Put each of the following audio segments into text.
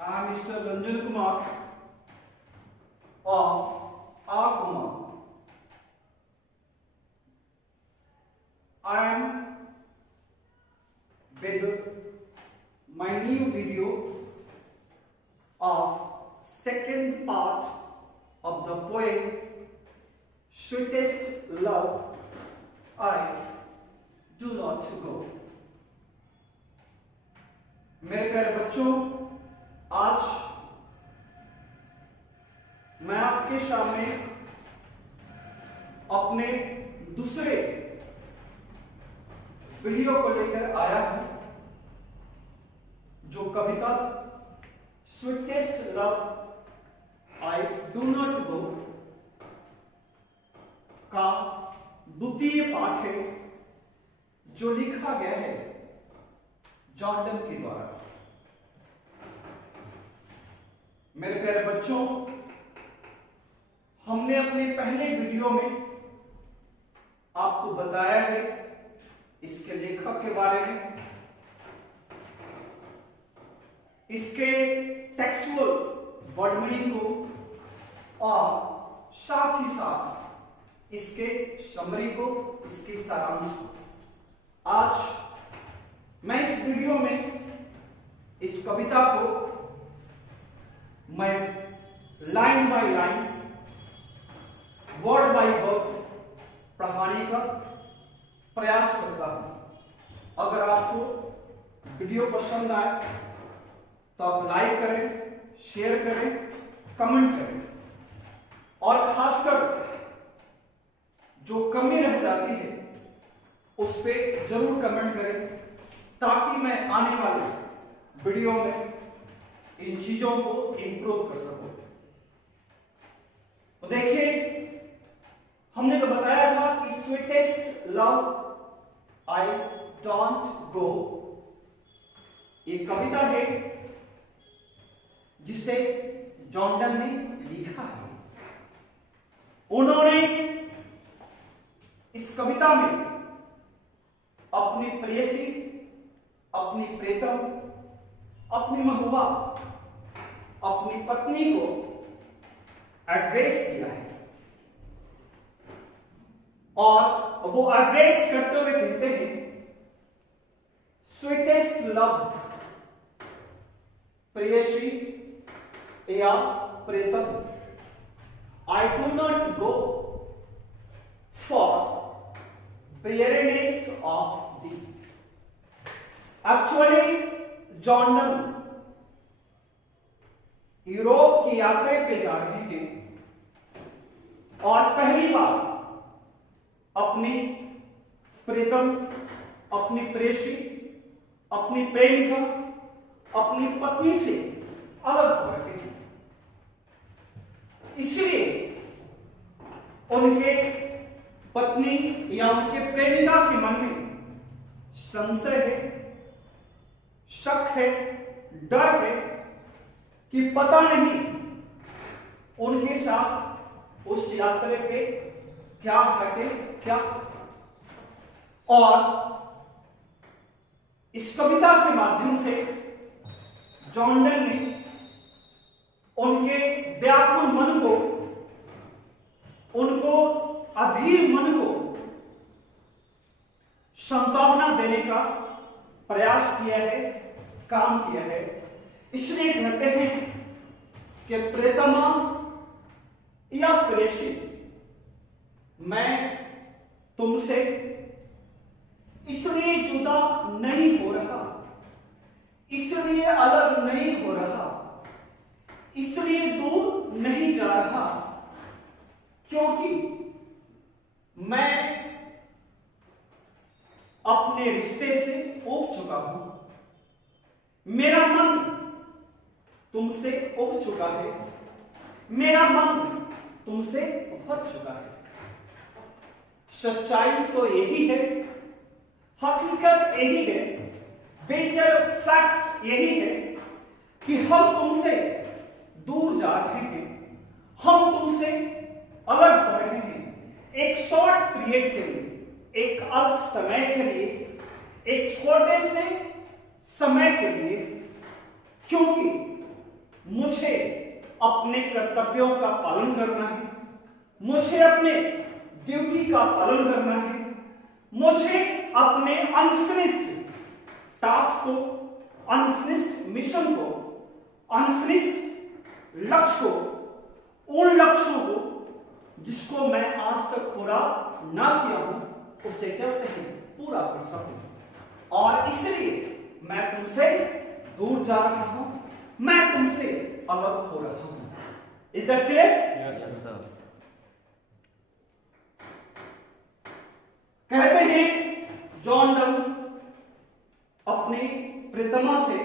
I am Mr. Ranjan Kumar of R. Kumar. I am with my new video of second part of the poem Sweetest Love I Do Not Go. मेरे प्यारे बच्चों, आज मैं आपके सामने अपने दूसरे वीडियो को लेकर आया हूं, जो कविता sweetest love I do not go का द्वितीय पाठ है, जो लिखा गया है जॉन डन के द्वारा। मेरे प्यारे बच्चों, हमने अपने पहले वीडियो में आपको बताया है इसके लेखक के बारे में, इसके टेक्सचुअल वर्ड मीनिंग को और साथ ही साथ इसके समरी को, इसके सारांश को। आज मैं इस वीडियो में इस कविता को मैं line by line, word by word पढ़ाने का प्रयास करता हूं। अगर आपको वीडियो पसंद आए तो आप लाइक करें, शेयर करें, कमेंट करें, और खासकर जो कमी रह जाती है उस पर जरूर कमेंट करें, ताकि मैं आने वाले वीडियो में इन चीजों को इंप्रूव कर सकूं। तो देखिए, हमने तो बताया था कि sweetest love I don't go ये कविता है जिसे जॉन डन ने लिखा है। उन्होंने इस कविता में अपनी प्रेयसी, अपनी प्रीतम, अपनी महुआ, अपनी पत्नी को एड्रेस किया है, और वो एड्रेस करते हुए कहते हैं, स्वीटेस्ट लव प्रेयसी या प्रीतम, I do not go for bareness of thee. Actually John Donne Europe की यात्रा पे जा रहे हैं और पहली बार अपनी प्रीतम, अपनी प्रेयसी, अपनी प्रेमिका, अपनी पत्नी से अलग हो रहे हैं। इसलिए उनके पत्नी या उनके प्रेमिका के मन में संशय है, शक है, डर है कि पता नहीं उनके साथ उस यात्रा पे क्या घटे क्या। और इस कविता के माध्यम से जॉन डन ने उनके व्याकुल मन को, उनको अधीर मन को सांत्वना देने का प्रयास किया है, काम किया है। इसलिए कहते हैं कि प्रीतमा या प्रेयसी, मैं तुमसे इसलिए जुदा नहीं हो रहा, इसलिए अलग नहीं हो रहा, इसलिए दूर नहीं जा रहा, क्योंकि मैं अपने रिश्ते से उब चुका हूं। मेरा मन तुमसे उब चुका है, मेरा मन तुमसे उभर चुका है। सच्चाई तो यही है, हकीकत यही है, बेटर फैक्ट यही है कि हम तुमसे दूर जा रहे हैं, हम तुमसे अलग हो रहे हैं। एक शॉर्ट पीरियड के लिए, एक अल्प समय के लिए, एक छोटे से समय के लिए, क्योंकि मुझे अपने कर्तव्यों का पालन करना है, मुझे अपने ड्यूटी का पालन करना है, मुझे अपने अनफिनिश्ड टास्क को, अनफिनिश्ड मिशन को, अनफिनिश्ड लक्ष्य को, उन लक्ष्यों को जिसको मैं आज तक पूरा ना किया हूं उसे कहते हैं पूरा कर सकूं। और इसलिए मैं तुमसे दूर जा रहा हूं, मैं तुमसे अलग हो रहा हूं। Is that clear? Yes sir. कहते हैं जॉन डन अपने प्रियतमा से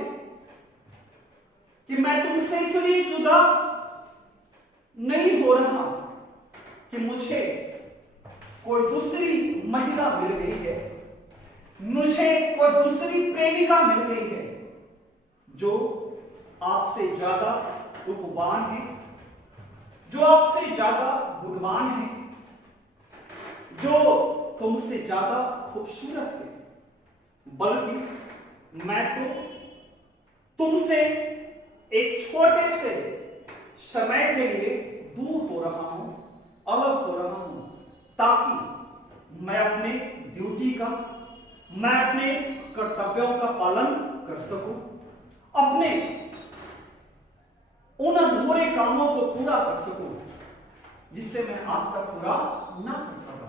कि मैं तुमसे इसलिए जुदा नहीं हो रहा कि मुझे कोई दूसरी महिला मिल गई है, मुझे कोई दूसरी प्रेमिका मिल गई है जो आपसे ज्यादा रूपवान है, जो आपसे ज्यादा गुणवान है, जो तुमसे ज्यादा खूबसूरत है, बल्कि मैं तो तुमसे एक छोटे से समय के लिए दूर हो रहा हूं, अलग हो रहा हूं, ताकि मैं अपने ड्यूटी का, मैं अपने कर्तव्यों का पालन कर सकूं, अपने उन अधूरे कामों को पूरा कर सकूं जिससे मैं आज तक पूरा ना कर सका।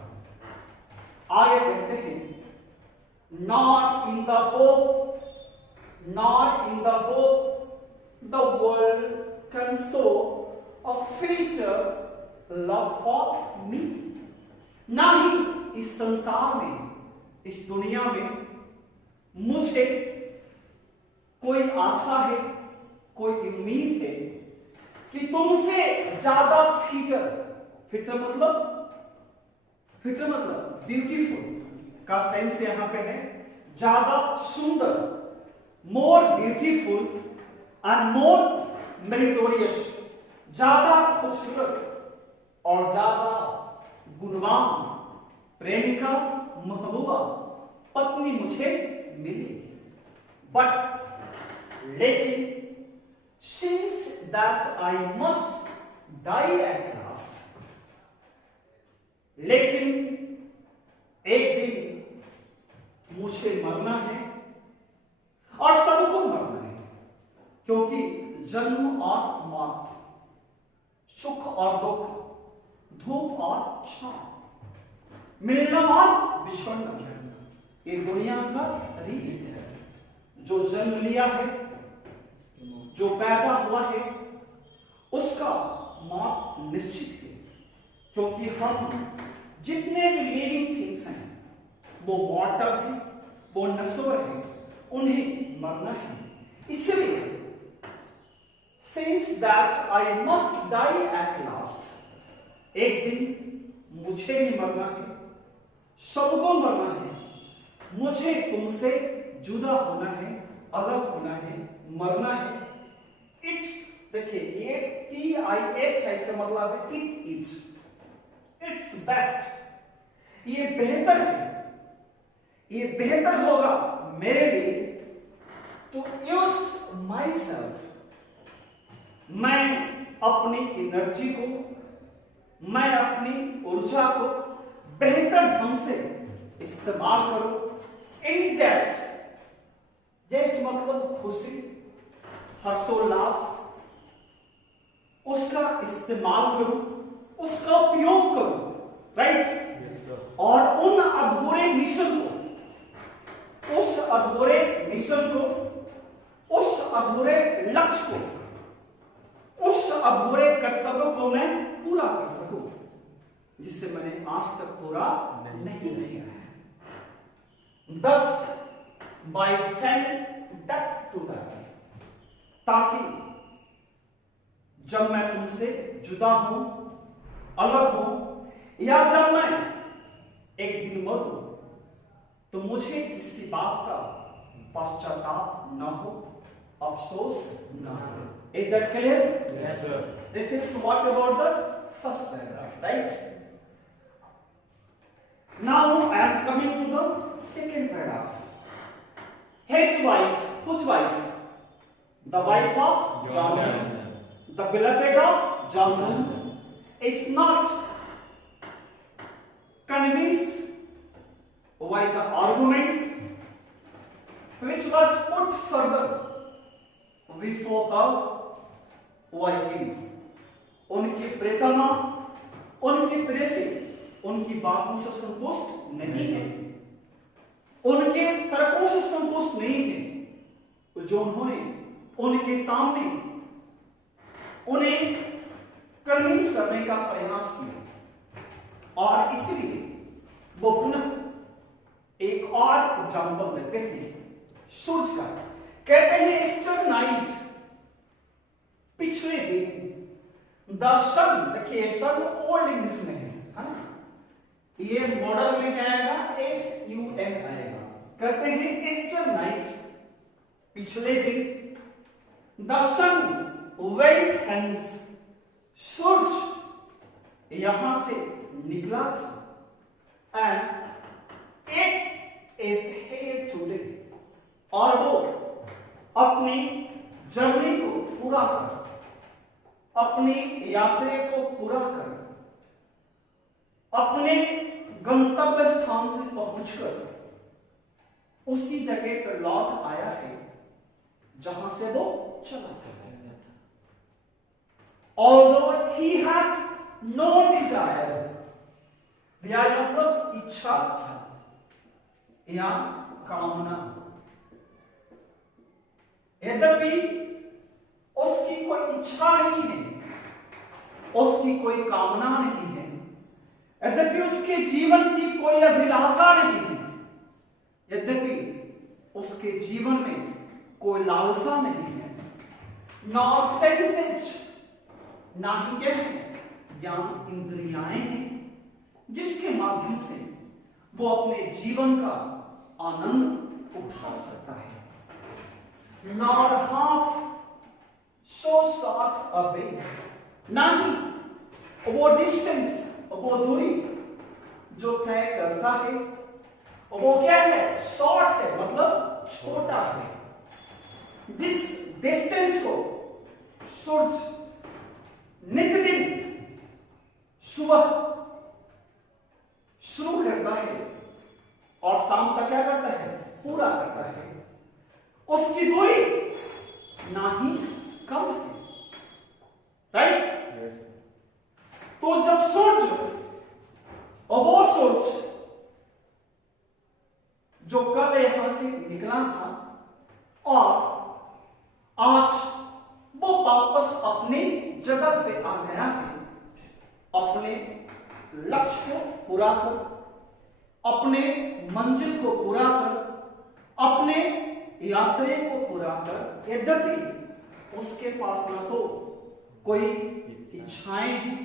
आगे कहते हैं not in the hope, not in the hope the world can show a filter love for me. ना ही इस संसार में, इस दुनिया में मुझे कोई आशा है, कोई उम्मीद है कि तुमसे ज्यादा फिटर मतलब ब्यूटीफुल का सेंस यहां पे है, ज्यादा सुंदर, more beautiful and more meritorious, ज्यादा खूबसूरत और ज्यादा गुणवान प्रेमिका, महबूबा, पत्नी मुझे मिली। बट लेकिन since that I must die at last, लेकिन एक दिन मुझे मरना है और सबको मरना है, क्योंकि जन्म और मौत, सुख और दुख, धूप और छांव, मिलना और बिछड़ना, ये दुनिया का रीत है। जो जन्म लिया है, जो पैदा हुआ है, उसका मौत निश्चित है, क्योंकि हम जितने भी लिविंग थिंग्स हैं वो मॉर्टल हैं, वो नश्वर हैं, उन्हें मरना है। इसलिए since that I must die at last, एक दिन मुझे भी मरना है, सबको मरना है, मुझे तुमसे जुदा होना है, अलग होना है, मरना है। इट्स, देखिए ये TIS है, इसका मतलब है इट इज, इट्स बेस्ट, ये बेहतर है, ये बेहतर होगा मेरे लिए टू यूज माई सेल्फ, मैं अपनी एनर्जी को, मैं अपनी ऊर्जा को बेहतर ढंग से इस्तेमाल करूं इन जेस्ट, जेस्ट मतलब खुशी, हर्षोल्लास, उसका इस्तेमाल करूं, उसका उपयोग करूं, राइट? और उन अधूरे मिशन को, उस अधूरे मिशन को, उस अधूरे लक्ष्य को, उस अधूरे कर्तव्य को मैं पूरा कर सकूं जिससे मैंने आज तक पूरा नहीं किया है। Thus, by friend death to that, ताकि जब मैं तुमसे जुदा हूं, अलग हूं, या जब मैं एक दिन मरूं, तो मुझे किसी बात का पश्चाताप न हो, अफसोस न हो। Is that clear? Yes, sir. This is what about the first paragraph, right? Now I am coming to the second paragraph. His wife, whose wife? the wife of John Lennon, the beloved of John Lennon, is not convinced by the arguments which was put further before her by him. उनकी प्रेतमा, उनकी प्रेसी उनकी बातों से संतुष्ट नहीं है, उनके तर्कों से संतुष्ट नहीं है, जो उन्होंने उनके सामने उन्हें कन्विंस करने का प्रयास किया। और इसलिए वो पुनः एक और एग्जाम्पल देते हैं सूरज का। कहते हैं ईस्टर नाइट, पिछले दिन, द सन, देखिए सन ओल्ड इंग्लिश में है ना, ये मॉडर्न में क्या आएगा, SUN आएगा। कहते हैं ईस्टर नाइट, पिछले दिन, द सन वेंट हेंस, सूरज यहां से निकला था, and it is here today, और वो अपनी जर्नी को पूरा कर, अपनी यात्रा को पूरा कर, अपने गंतव्य स्थान से पहुंचकर उसी जगह पर लौट आया है जहां से वो चला था। Although he had no desire, desire मतलब इच्छा या कामना, यद्यपि उसकी कोई इच्छा नहीं है, उसकी कोई कामना नहीं है, यद्यपि उसके जीवन की कोई अभिलाषा नहीं है, यद्यपि उसके जीवन में कोई लालसा नहीं है, नॉर सेंसेस, ना ही क्या है, ज्ञान इंद्रियाएं हैं जिसके माध्यम से वो अपने जीवन का आनंद उठा सकता है। नॉर हाफ सो शॉर्ट अ वे, ना ही वो डिस्टेंस, वो दूरी जो तय करता है वो क्या है, शॉर्ट है, मतलब छोटा है। जिस डिस्टेंस को सूरज नित्य दिन सुबह शुरू करता है और शाम तक क्या करता है, पूरा करता है, उसकी दूरी ना ही कम है, राइट? तो जब सूरज, और वो सूरज जो कल यहां से निकला था और आज वो वापस अपनी जगह पे आ गया है, अपने लक्ष्य को पूरा कर, अपने मंजिल को पूरा कर, अपने यात्रा को पूरा कर। यद्यपि उसके पास ना तो कोई इच्छाएं हैं,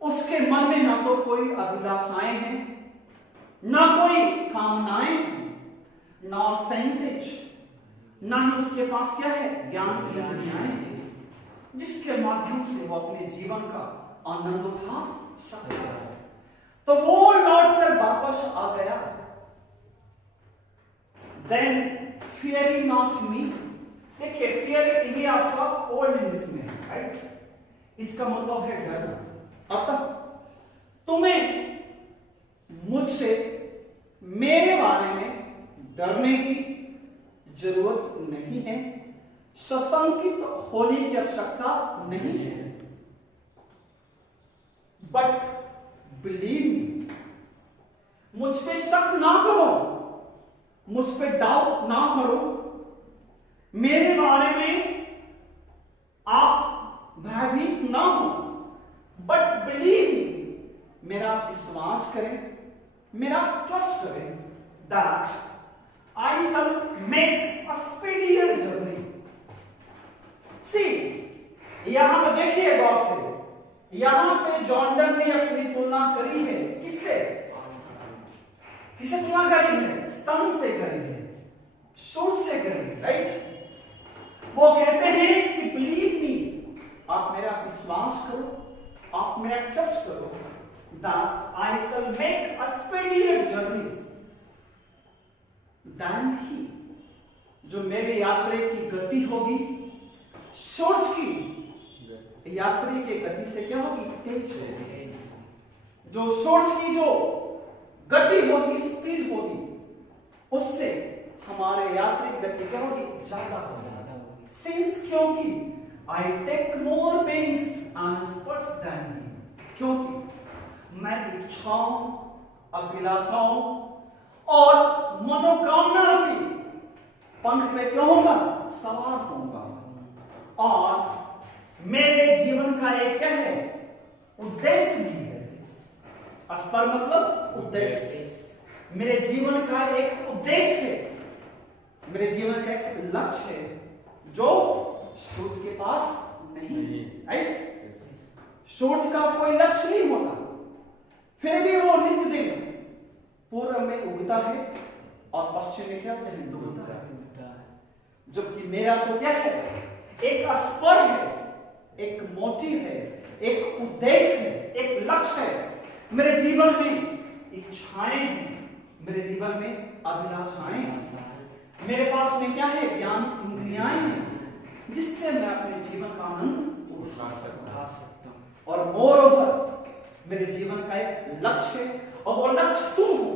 उसके मन में ना तो कोई अभिलाषाएं हैं, ना कोई कामनाएं हैं, ना सेंसेज, ना ही उसके पास क्या है, ज्ञान की इंद्रियाएं हैं जिसके माध्यम से वो अपने जीवन का आनंद उठा सकता है। तो वो लौटकर वापस आ गया। देन फियर नॉट मी, देखिए फियर ये आपका ओल्ड इंग्लिश में है, राइट? इसका मतलब है डरना। अतः तुम्हें मुझसे, मेरे बारे में डरने की जरूरत नहीं है, सशंकित होने की आवश्यकता नहीं है। बट बिलीव मी, मुझ पे शक ना करो, मुझ पे डाउट ना करो, मेरे बारे में आप भयभीत ना हो, बट बिलीव मी, मेरा विश्वास करें, मेरा ट्रस्ट करें, that I shall make a speedier journey. See, यहां पर देखिए गौर से, यहां पे जॉन डन ने अपनी तुलना करी है किससे? किसे तुलना करी है? सन से करी है, सूरज से करी है, राइट? वो कहते हैं कि बिलीव मी, आप मेरा विश्वास करो, आप मेरा ट्रस्ट करो, that I shall make a speedier journey then ही, जो मेरे यात्री की गति होगी, सूरज की यात्री के गति से क्या होगी? तेज होगी। जो सूरज की जो गति होगी, स्पीड होगी, उससे हमारे यात्री की गति क्या होगी? ज्यादा होगी। सिंस क्योंकि I take more pains and स्पर्श देन ही, क्योंकि मैं इच्छाओं, अभिलाषाओं और मनोकामना की पंख में क्या होगा? सवार होगा। और मेरे जीवन का एक क्या है? उद्देश्य भी है। स्पर मतलब उद्देश्य। मेरे जीवन का एक उद्देश्य है, मेरे जीवन का एक लक्ष्य है जो सूरज के पास नहीं है। राइट? सूरज का कोई लक्ष्य नहीं होता, फिर भी वो नित्य दिन पूर्व में उगता है और पश्चिम में क्या डूबता है। जबकि मेरा तो क्या है? एक स्पर है, एक मोटिव है, एक उद्देश्य है, एक लक्ष्य है। मेरे जीवन में इच्छाएं हैं, मेरे जीवन में अभिलाषाएं हैं, मेरे पास में क्या है? ज्ञान इंद्रियां हैं, जिससे मैं अपने जीवन का आनंद उठा सकता हूं। और मोर ओवर मेरे जीवन का एक लक्ष्य है, और वो लक्ष्य तुम हो।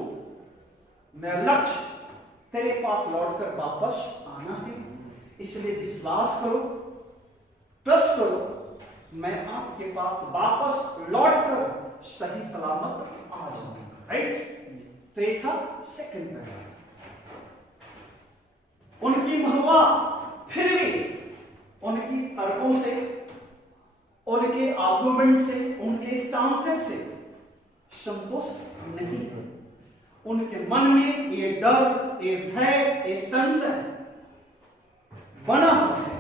मेरा लक्ष्य तेरे पास लौटकर वापस आना है। इसलिए विश्वास करो, ट्रस्ट करो, मैं आपके पास वापस लौटकर सही सलामत आ जाऊंगा। राइट? तो ये था सेकंड पैराग्राफ। उनकी महुआ फिर भी उनकी तर्कों से, उनके आर्गुमेंट से, उनके स्टांसेस से संतुष्ट नहीं है। उनके मन में ये डर, ये भय, ये संशय बना हुआ है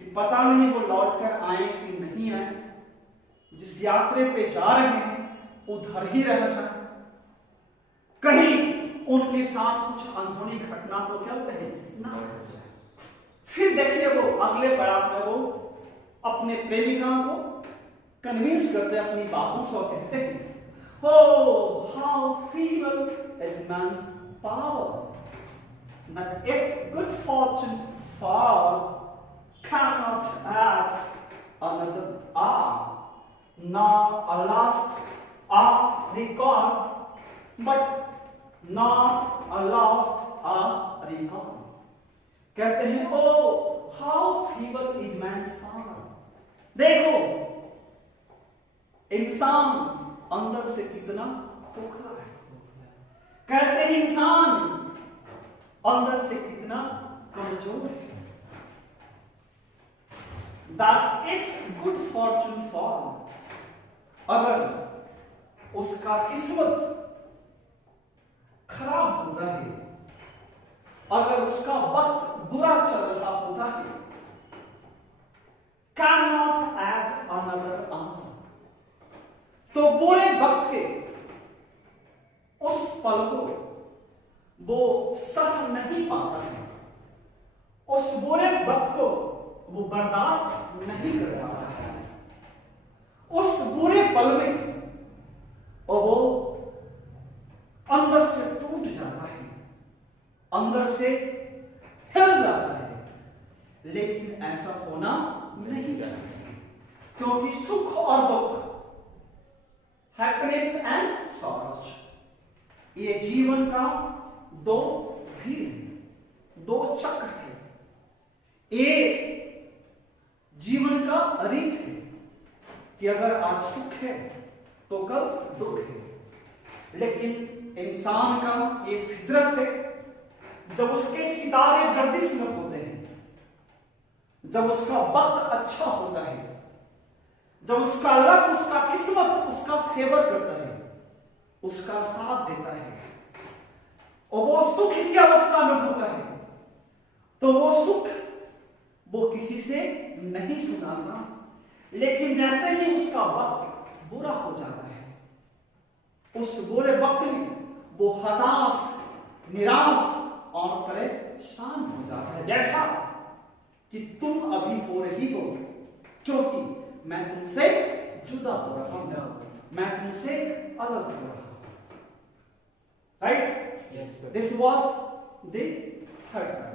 कि पता नहीं वो लौटकर आए कि नहीं आए। जिस यात्रा पे जा रहे हैं उधर ही रह जाए, कहीं उनके साथ कुछ अनहोनी घटना तो क्या कहे ना हो जाए। फिर देखिए वो अगले पड़ाव में वो अपने प्रेमिका को कन्विंस करते, अपनी बातों से कहते हैं, Oh, how feeble is man's power, that if good fortune fall, cannot add another hour, nor a last hour record, but not a last hour record. कहते हैं, Oh, how feeble is man's power. देखो, इंसान अंदर से कितना खोखला है। कहते हैं इंसान अंदर से कितना कमजोर है। That if good fortune fall, अगर उसका किस्मत खराब होता है, अगर उसका वक्त बुरा चल रहा होता है, cannot add another hour, तो बुरे वक्त के उस पल को वो सह नहीं पाता है, उस बुरे वक्त को वो बर्दाश्त नहीं कर पाता है। उस बुरे पल में और वो अंदर से टूट जाता है, अंदर से हिल जाता है। लेकिन ऐसा होना नहीं चाहिए, क्योंकि सुख और दुख, हैप्पीनेस एंड सॉरोज, ये जीवन का दो व्हील है, दो चक्र है। एक जीवन का रीत है कि अगर आज सुख है तो कल दुख है। लेकिन इंसान का ये फितरत है, जब उसके सितारे गर्दिश में होते हैं, जब उसका वक्त अच्छा होता है, जब उसका लक, उसका किस्मत उसका फेवर करता है, उसका साथ देता है, और वो सुख की अवस्था में होता है, तो वो सुख वो किसी से नहीं सुनाता। लेकिन जैसे ही उसका वक्त बुरा हो जाता है, उस बुरे वक्त में वो हताश, निराश और परेशान हो जाता है। जैसा कि तुम अभी हो रही हो, क्योंकि मैं तुमसे जुदा हो रहा हूं, मैं तुमसे अलग हो रहा हूं। Right? This was the third.